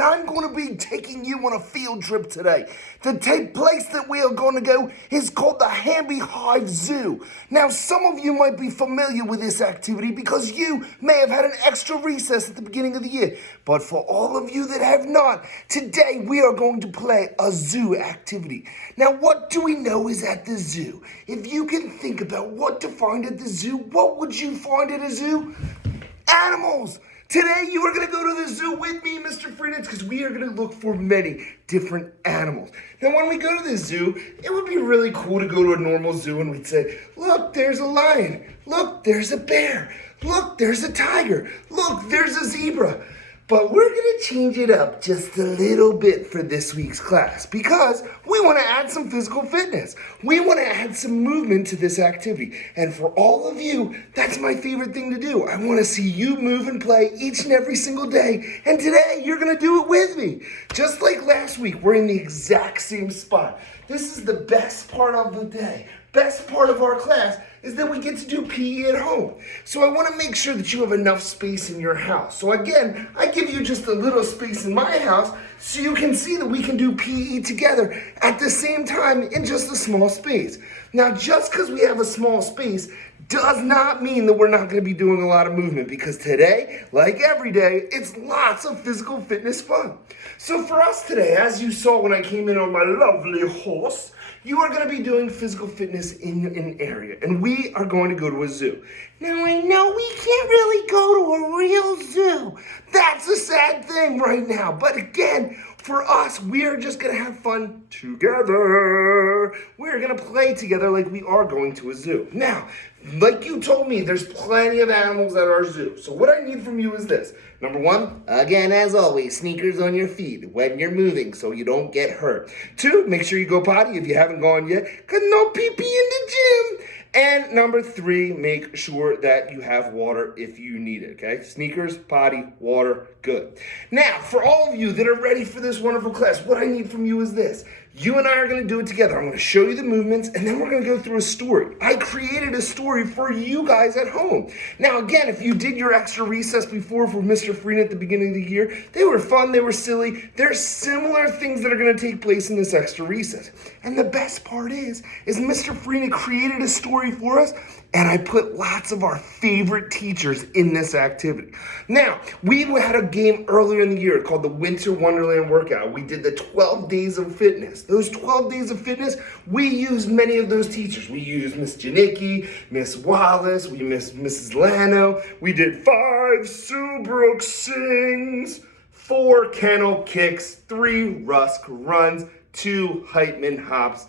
and I'm going to be taking you on a field trip today. The place that we are going to go is called the HANBY Hive Zoo. Now, some of you might be familiar with this activity because you may have had an extra recess at the beginning of the year. But for all of you that have not, today we are going to play a zoo activity. Now, what do we know is at the zoo? If you can think about what to find at the zoo, what would you find at a zoo? Animals! Today you are going to go to the zoo with me, Mr. Freenitz, because we are going to look for many different animals. Now, when we go to the zoo, it would be really cool to go to a normal zoo and we'd say, look, there's a lion. Look, there's a bear. Look, there's a tiger. Look, there's a zebra. But we're going to change it up just a little bit for this week's class because we want to add some physical fitness. We want to add some movement to this activity. And for all of you, that's my favorite thing to do. I want to see you move and play each and every single day. And today, you're going to do it with me. Just like last week, we're in the exact same spot. This is the best part of the day. Best part of our class is that we get to do PE at home. So I want to make sure that you have enough space in your house. So again, I give you just a little space in my house so you can see that we can do PE together at the same time in just a small space. Now, just because we have a small space does not mean that we're not going to be doing a lot of movement because today, like every day, it's lots of physical fitness fun. So for us today, as you saw when I came in on my lovely horse, you are going to be doing physical fitness in an area, and we are going to go to a zoo. Now, I know we can't really go to a real zoo. That's a sad thing right now. But again, for us, we are just going to have fun together. We're going to play together like we are going to a zoo. Now, like you told me, there's plenty of animals at our zoo. So what I need from you is this. Number one, again, as always, sneakers on your feet when you're moving so you don't get hurt. Two, make sure you go potty if you haven't gone yet, because no pee-pee in the gym. And number three, make sure that you have water if you need it, okay? Sneakers, potty, water, good. Now, for all of you that are ready for this wonderful class, what I need from you is this. You and I are going to do it together. I'm going to show you the movements, and then we're going to go through a story. I created a story for you guys at home. Now, again, if you did your extra recess before for Mr. Freenet at the beginning of the year, they were fun, they were silly. There's similar things that are going to take place in this extra recess. And the best part is Mr. Freenet created a story for us, and I put lots of our favorite teachers in this activity. Now, we had a game earlier in the year called the Winter Wonderland Workout. We did the 12 days of fitness. Those 12 days of fitness, we used many of those teachers. We used Miss Janicki, Miss Wallace, we missed Mrs. Lano. We did 5 Sue Brooks sings, 4 kennel kicks, 3 Rusk runs, 2 Heitman hops.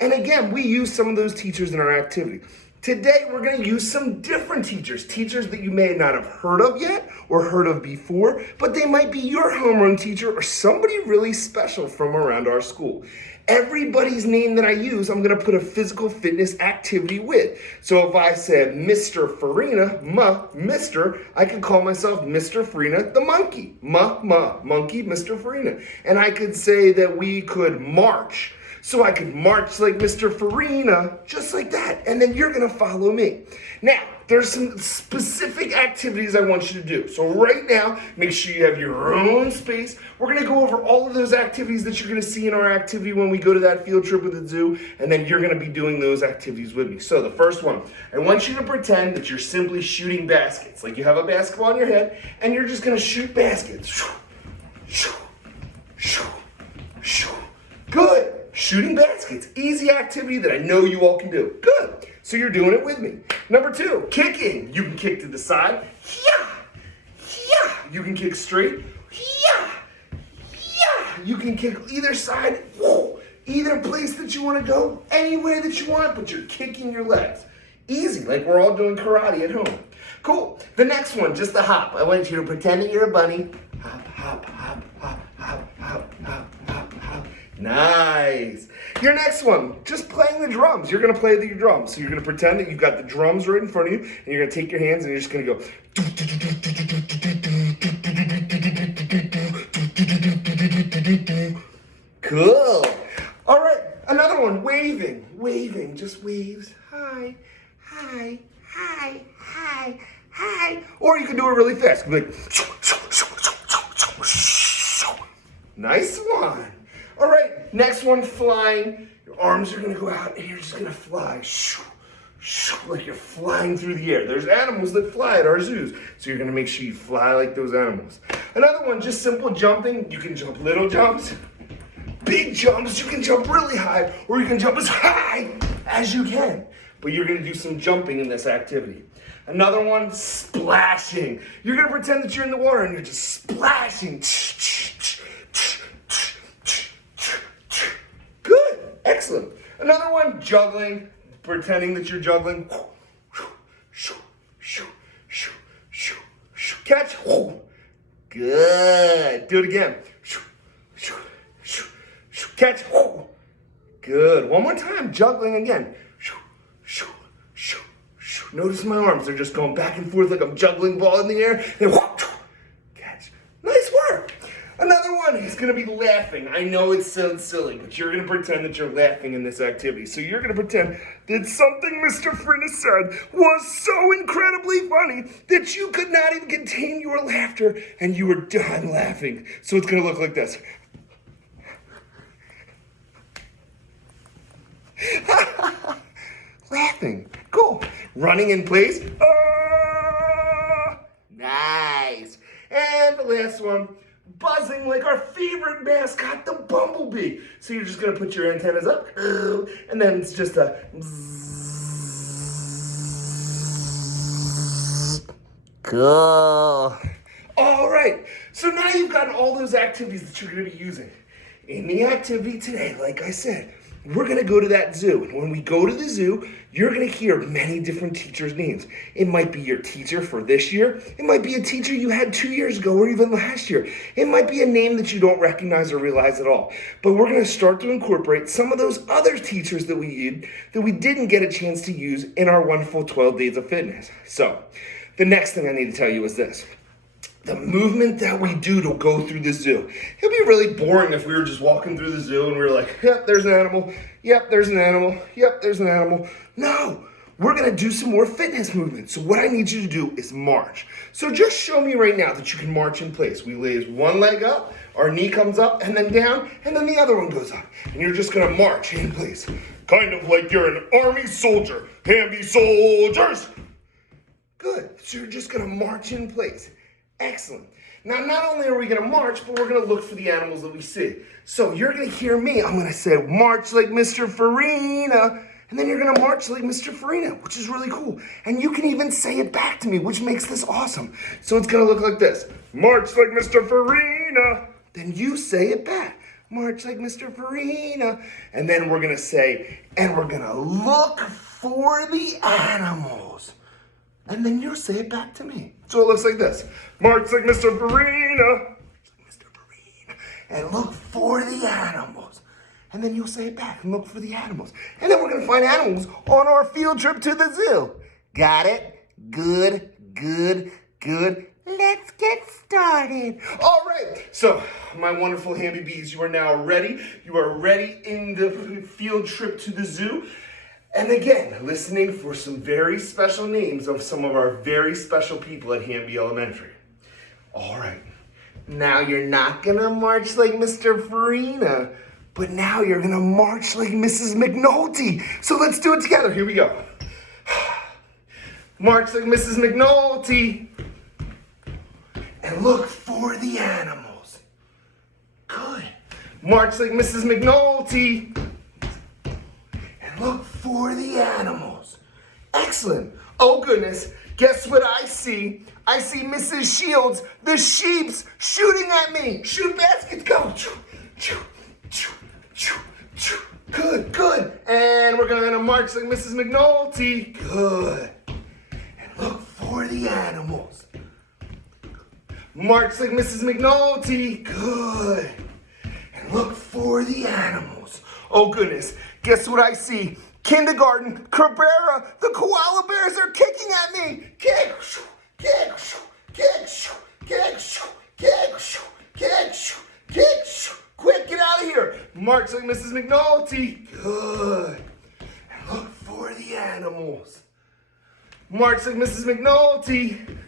And again, we used some of those teachers in our activity. Today, we're going to use some different teachers that you may not have heard of yet or heard of before, but they might be your homeroom teacher or somebody really special from around our school. Everybody's name that I use, I'm going to put a physical fitness activity with. So if I said Mr. Farina, Mr., I could call myself Mr. Farina the monkey. Monkey, Mr. Farina. And I could say that we could march. So I could march like Mr. Farina, just like that. And then you're going to follow me. Now, there's some specific activities I want you to do. So right now, make sure you have your own space. We're going to go over all of those activities that you're going to see in our activity when we go to that field trip with the zoo. And then you're going to be doing those activities with me. So the first one, I want you to pretend that you're simply shooting baskets. Like you have a basketball on your head, and you're just going to shoot baskets. Good. Shooting baskets, easy activity that I know you all can do. Good, so you're doing it with me. Number 2, kicking. You can kick to the side, yeah. You can kick straight, yeah. You can kick either side, whoa. Either place that you want to go, anywhere that you want, but you're kicking your legs. Easy, like we're all doing karate at home. Cool, the next one, just a hop. I want you to pretend that you're a bunny. Hop, hop, hop, hop, hop, hop, hop, hop, hop. Nice. Your next one, just playing the drums. You're going to play the drums. So you're going to pretend that you've got the drums right in front of you, and you're going to take your hands and you're just going to go. Cool. All right, another one, waving, just waves. Hi. Or you can do it really fast. Like, Nice one. All right, next one, flying. Your arms are gonna go out and you're just gonna fly. Shoo, shoo, like you're flying through the air. There's animals that fly at our zoos, so you're gonna make sure you fly like those animals. Another one, just simple jumping. You can jump little jumps, big jumps. You can jump really high, or you can jump as high as you can. But you're gonna do some jumping in this activity. Another one, splashing. You're gonna pretend that you're in the water and you're just splashing. Good, excellent. Another one, juggling, pretending that you're juggling. Catch. Good. Do it again. Catch. Good. One more time, juggling again. Notice my arms, they're just going back and forth like I'm juggling ball in the air. And catch. Nice work. Another one is gonna be laughing. I know it sounds silly, but you're gonna pretend that you're laughing in this activity. So you're gonna pretend that something Mr. Frina said was so incredibly funny that you could not even contain your laughter and you were done laughing. So it's gonna look like this. Laughing. Cool. Running in place. Nice. And the last one, buzzing like our favorite mascot, the bumblebee. So you're just going to put your antennas up, and then it's just a cool. All right. So now you've got all those activities that you're going to be using. In the activity today, like I said, we're gonna go to that zoo. And when we go to the zoo, you're gonna hear many different teachers' names. It might be your teacher for this year. It might be a teacher you had 2 years ago or even last year. It might be a name that you don't recognize or realize at all. But we're gonna start to incorporate some of those other teachers that we didn't get a chance to use in our wonderful 12 days of fitness. So, the next thing I need to tell you is this. The movement that we do to go through the zoo. It'd be really boring if we were just walking through the zoo and we were like, yep, there's an animal. Yep, there's an animal. Yep, there's an animal. No, we're gonna do some more fitness movements. So what I need you to do is march. So just show me right now that you can march in place. We raise one leg up, our knee comes up and then down, and then the other one goes up. And you're just gonna march in place. Kind of like you're an army soldier. HANBY soldiers. Good, so you're just gonna march in place. Excellent. Now, not only are we going to march, but we're going to look for the animals that we see. So you're going to hear me. I'm going to say, march like Mr. Farina. And then you're going to march like Mr. Farina, which is really cool. And you can even say it back to me, which makes this awesome. So it's going to look like this. March like Mr. Farina. Then you say it back. March like Mr. Farina. And then we're going to say, and we're going to look for the animals. And then you'll say it back to me. So it looks like this. March like Mr. Farina. Mr. Farina. And look for the animals. And then you'll say it back and look for the animals. And then we're going to find animals on our field trip to the zoo. Got it? Good, good, good. Let's get started. All right. So, my wonderful HANBY bees, you are now ready. You are ready in the field trip to the zoo. And again, listening for some very special names of some of our very special people at HANBY Elementary. All right, now you're not gonna march like Mr. Farina, but now you're gonna march like Mrs. McNulty. So let's do it together, here we go. March like Mrs. McNulty. And look for the animals. Good. March like Mrs. McNulty. Look for the animals. Excellent. Oh goodness, guess what I see? I see Mrs. Shields, the sheeps, shooting at me. Shoot baskets, go. Good, good. And we're gonna march like Mrs. McNulty. Good. And look for the animals. March like Mrs. McNulty. Good. And look for the animals. Oh goodness, guess what I see? Kindergarten, Cabrera, the koala bears are kicking at me. Kick, kick, kick, kick, kick, kick, kick. Quick, get out of here. March like Mrs. McNulty. Good. And look for the animals. March like Mrs. McNulty.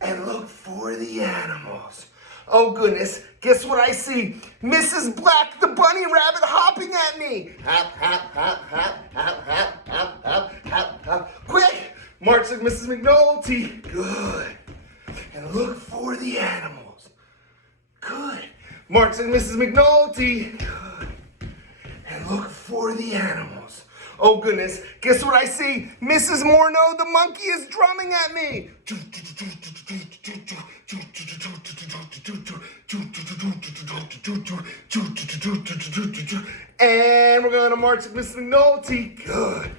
And look for the animals. Oh goodness, guess what I see? Mrs. Black, the bunny rabbit, hopping at me. Hop, hop, hop, hop, hop, hop, hop, hop, hop, hop. Quick, march like Mrs. McNulty. Good. And look for the animals. Good. March like Mrs. McNulty. Good. And look for the animals. Oh goodness, guess what I see? Mrs. Morneau, the monkey, is drumming at me. And we're gonna march with Mrs. McNulty. Good.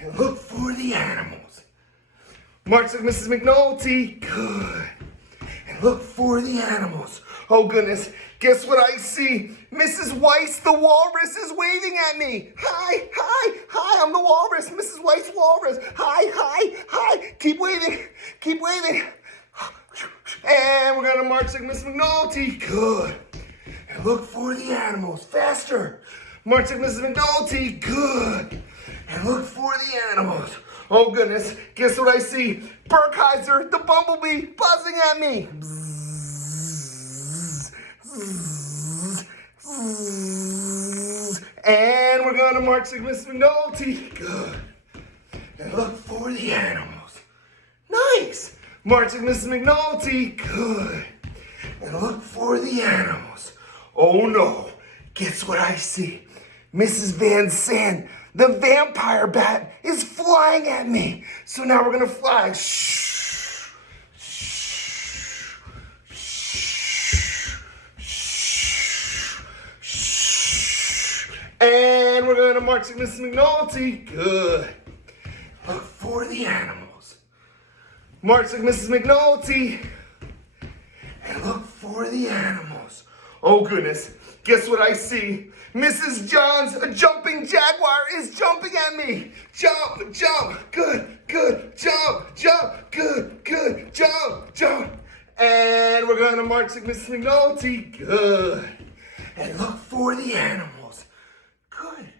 And look for the animals. March with Mrs. McNulty. Good. And look for the animals. Oh goodness, guess what I see? Mrs. Weiss, the walrus, is waving at me. Hi, hi, hi, I'm the walrus, Mrs. Weiss walrus. Hi, hi, hi, keep waving, keep waving. And we're gonna march like Mrs. McNulty. Good. And look for the animals, faster. March like Mrs. McNulty. Good. And look for the animals. Oh goodness, guess what I see? Burkheiser, the bumblebee, buzzing at me. And we're gonna march like Mrs. McNulty. Good. And look for the animals. Nice. March like Mrs. McNulty. Good. And look for the animals. Oh no. Guess what I see? Mrs. Van Sant, the vampire bat, is flying at me. So now we're gonna fly. Shh. Shh. Shh. Shh. And we're gonna march like Mrs. McNulty. Good. Look for the animals. March like Mrs. McNulty. And look for the animals. Oh goodness, guess what I see? Mrs. Johns, a jumping jaguar, is jumping at me. Jump, jump, good, good, jump, jump, good, good, jump, jump. And we're gonna march like Mrs. McNulty. Good. And look for the animals. Good.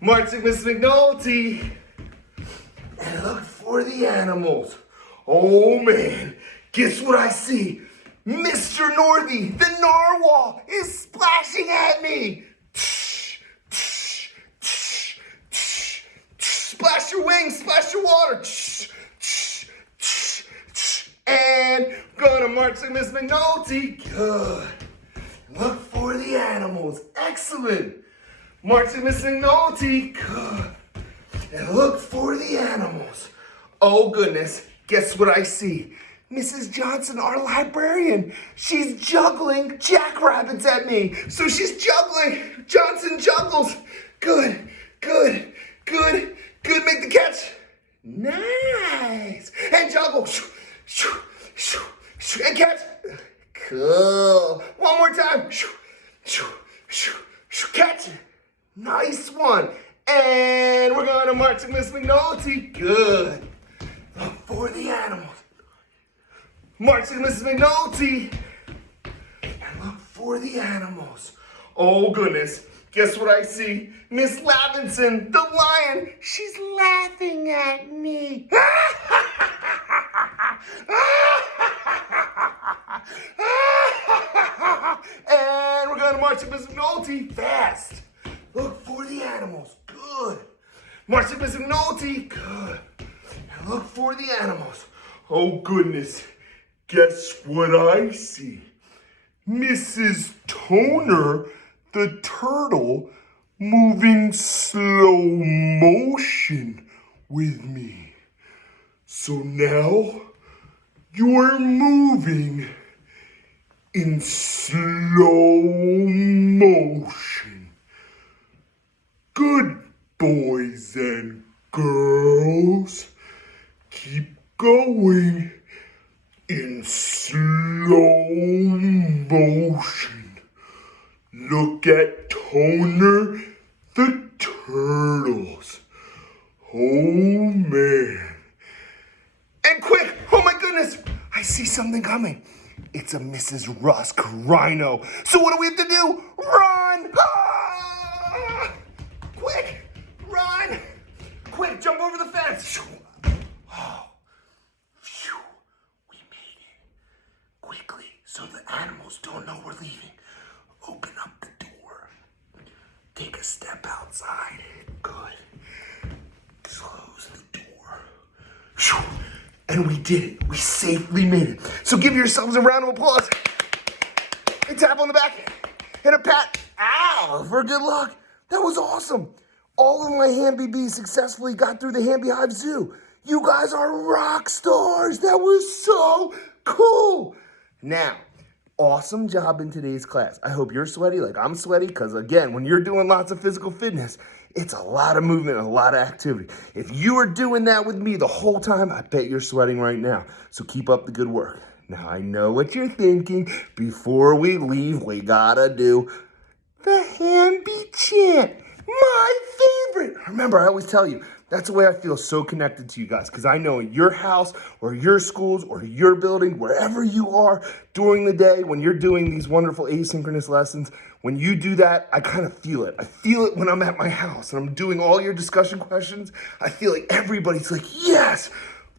March like Mrs. McNulty. And look for the animals. Oh man, guess what I see? Mr. Northy, the narwhal, is splashing at me. Splash your wings, splash your water. And gonna march like Miss McNulty. Good. Look for the animals. Excellent. March like Miss McNulty. Good. And look for the animals. Oh goodness, guess what I see? Mrs. Johnson, our librarian, she's juggling jackrabbits at me. So she's juggling. Johnson juggles. Good, good, good, good. Make the catch. Nice. And juggle. And catch. Cool. One more time. Catch. Nice one. And we're going to march with Miss McNulty. Good. Look for the animals. March like Mrs. McNulty. And look for the animals. Oh goodness. Guess what I see? Miss Lavinson, the lion, she's laughing at me. And we're gonna march like Mrs. McNulty. Fast. Look for the animals. Good. March like Mrs. McNulty. Good. And look for the animals. Oh goodness. Guess what I see? Mrs. Toner, the turtle, moving slow motion with me. So now you're moving in slow motion. Good boys and girls. Keep going. In slow motion. Look at Toner the turtles. Oh man. And quick, oh my goodness, I see something coming. It's a Mrs. Rusk rhino. So what do we have to do? Run! Ah! Quick, run! Quick, jump over the fence. Oh. Quickly, so the animals step outside. Good. Close the door. Shoo. And we did it. We safely made it. So give yourselves a round of applause. A tap on the back and a pat. Ow, for good luck. That was awesome. All of my HANBY bees successfully got through the HANBY Hive Zoo. You guys are rock stars. That was so cool. Now, awesome job in today's class. I hope you're sweaty like I'm sweaty, because again, when you're doing lots of physical fitness, it's a lot of movement and a lot of activity. If you are doing that with me the whole time, I bet you're sweating right now. So keep up the good work. Now, I know what you're thinking. Before we leave, we gotta do the HANBY chant. My favorite. Remember, I always tell you, that's the way I feel so connected to you guys, because I know in your house or your schools or your building, wherever you are during the day, when you're doing these wonderful asynchronous lessons, when you do that, I kind of feel it. I feel it when I'm at my house and I'm doing all your discussion questions. I feel like everybody's like, yes,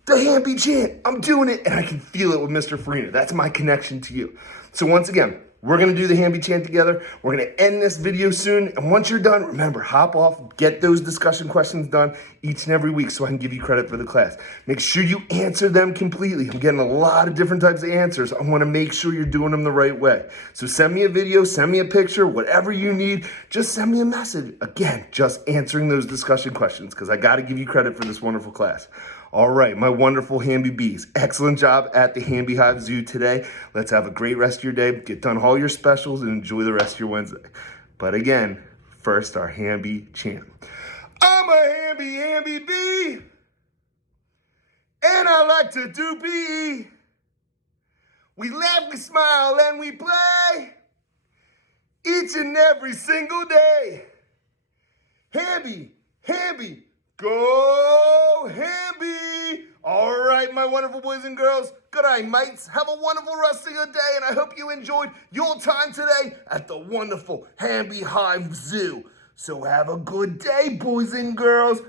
the HANBY chant, I'm doing it, and I can feel it with Mr. Farina. That's my connection to you. So once again, we're gonna do the HANBY chant together. We're gonna end this video soon, and once you're done, remember, hop off, get those discussion questions done each and every week so I can give you credit for the class. Make sure you answer them completely. I'm getting a lot of different types of answers. I wanna make sure you're doing them the right way. So send me a video, send me a picture, whatever you need, just send me a message. Again, just answering those discussion questions, because I gotta give you credit for this wonderful class. All right, my wonderful HANBY bees. Excellent job at the HANBY Hive Zoo today. Let's have a great rest of your day. Get done all your specials and enjoy the rest of your Wednesday. But again, first our HANBY chant. I'm a HANBY bee, and I like to do PE. We laugh, we smile, and we play each and every single day. HANBY, HANBY, go HANBY! All right, my wonderful boys and girls, good night, mates. Have a wonderful rest of your day, and I hope you enjoyed your time today at the wonderful HANBY Hive Zoo. So have a good day, boys and girls.